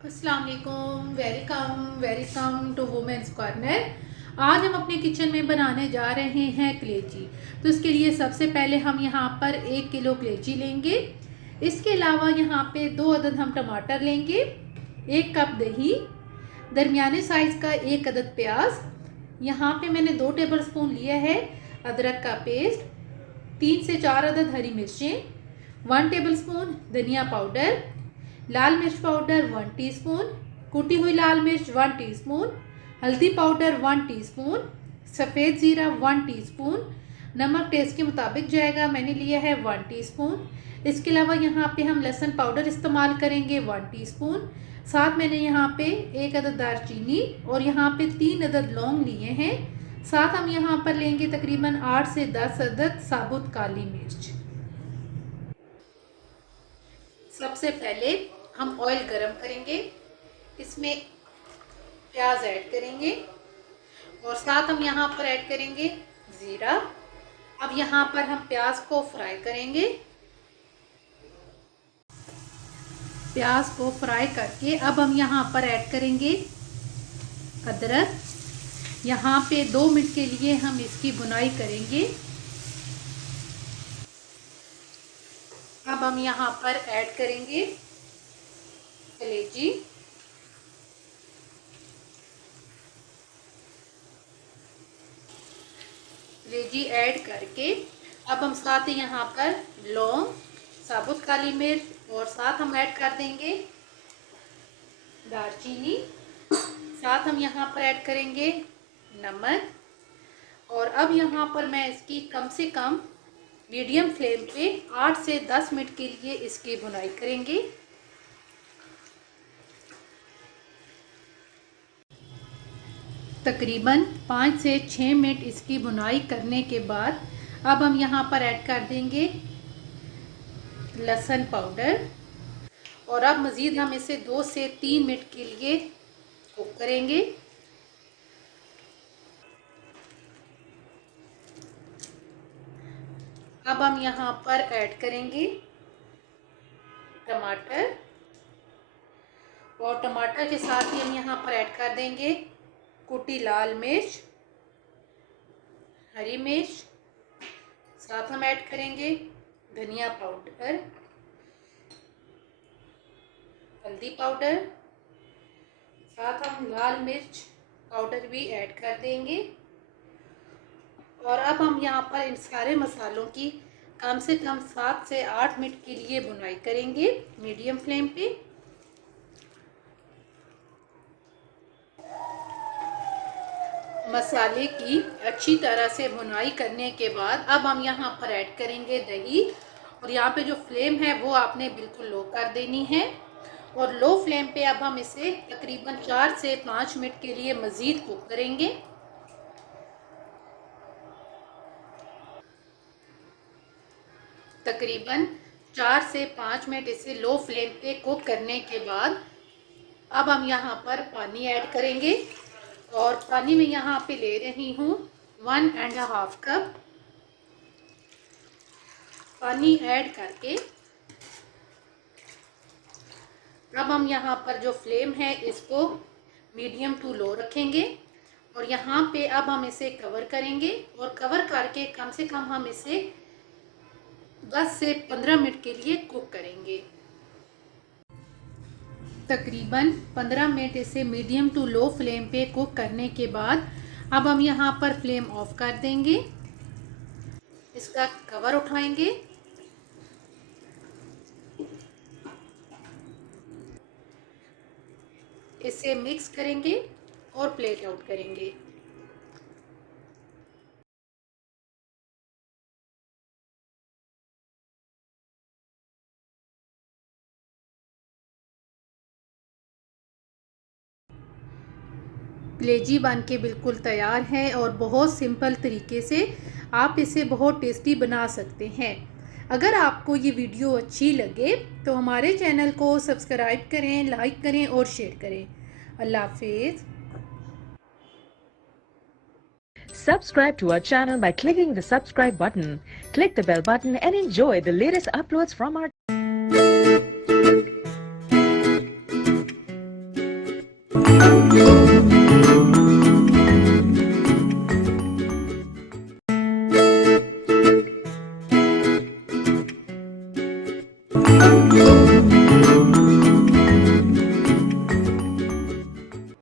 अस्सलाम वालेकुम, welcome to women's corner. आज हम अपने किचन में बनाने जा रहे हैं कलेजी। तो इसके लिए सबसे पहले हम यहाँ पर 1 किलो कलेजी लेंगे। इसके अलावा यहाँ पे 2 अदद हम टमाटर लेंगे, 1 कप दही, दरमियाने साइज़ का 1 अदद प्याज, यहाँ पे मैंने 2 टेबल स्पून लिया है अदरक का पेस्ट, 3 से 4 अदद हरी मिर्चें, 1 टेबल स्पून धनिया पाउडर, लाल मिर्च पाउडर 1 टीस्पून, कुटी हुई लाल मिर्च 1 टीस्पून, हल्दी पाउडर 1 टीस्पून, सफ़ेद ज़ीरा 1 टीस्पून, नमक टेस्ट के मुताबिक जाएगा, मैंने लिया है 1 टीस्पून। इसके अलावा यहाँ पे हम लहसुन पाउडर इस्तेमाल करेंगे 1 टीस्पून। साथ मैंने यहाँ पे 1 अदद दालचीनी और यहाँ पे 3 अदद लौंग लिए हैं। साथ हम यहाँ पर लेंगे तकरीबन 8 से 10 अदद साबुत काली मिर्च। सबसे पहले हम ऑयल गरम करेंगे, इसमें प्याज ऐड करेंगे और साथ हम यहाँ पर ऐड करेंगे ज़ीरा। अब यहाँ पर हम प्याज को फ्राई करेंगे। प्याज को फ्राई करके अब हम यहाँ पर ऐड करेंगे अदरक। यहाँ पे 2 मिनट के लिए हम इसकी भुनाई करेंगे। अब हम यहाँ पर ऐड करेंगे कलेजी। कलेजी ऐड करके अब हम साथ ही यहाँ पर लौंग, साबुत काली मिर्च और साथ हम ऐड कर देंगे दालचीनी। साथ हम यहाँ पर ऐड करेंगे नमक और अब यहाँ पर मैं इसकी कम से कम मीडियम फ्लेम पे 8 से 10 मिनट के लिए इसकी भुनाई करेंगे। तकरीबन 5 से 6 मिनट इसकी भुनाई करने के बाद अब हम यहाँ पर ऐड कर देंगे लहसुन पाउडर और अब मज़ीद हम इसे 2 से 3 मिनट के लिए कुक करेंगे। अब हम यहाँ पर ऐड करेंगे टमाटर और टमाटर के साथ ही हम यहाँ पर ऐड कर देंगे कुटी लाल मिर्च, हरी मिर्च, साथ हम ऐड करेंगे धनिया पाउडर, हल्दी पाउडर, साथ हम लाल मिर्च पाउडर भी ऐड कर देंगे। और अब हम यहाँ पर इन सारे मसालों की कम से कम 7 से 8 मिनट के लिए भुनाई करेंगे मीडियम फ्लेम पे। मसाले की अच्छी तरह से भुनाई करने के बाद अब हम यहाँ पर ऐड करेंगे दही और यहाँ पे जो फ्लेम है वो आपने बिल्कुल लो कर देनी है और लो फ्लेम पे अब हम इसे तकरीबन 4 से 5 मिनट के लिए मज़ीद कुक करेंगे। तकरीबन 4 से 5 मिनट इसे लो फ्लेम पे कुक करने के बाद अब हम यहाँ पर पानी ऐड करेंगे और पानी में यहाँ पे ले रही हूँ 1.5 कप पानी ऐड करके अब हम यहाँ पर जो फ्लेम है इसको मीडियम टू लो रखेंगे और यहाँ पे अब हम इसे कवर करेंगे और कवर करके कम से कम हम इसे 10 से 15 मिनट के लिए कुक करेंगे। तकरीबन 15 मिनट इसे मीडियम टू लो फ्लेम पे कुक करने के बाद अब हम यहाँ पर फ्लेम ऑफ कर देंगे, इसका कवर उठाएंगे इसे मिक्स करेंगे और प्लेट आउट करेंगे। कलेजी बन के बिल्कुल तैयार है और बहुत सिंपल तरीके से आप इसे बहुत टेस्टी बना सकते हैं। अगर आपको ये वीडियो अच्छी लगे तो हमारे चैनल को सब्सक्राइब करें, लाइक करें और शेयर करें। अल्लाह हाफिज़। Subscribe to our channel by clicking the subscribe button. Click the bell button and enjoy the latest uploads from our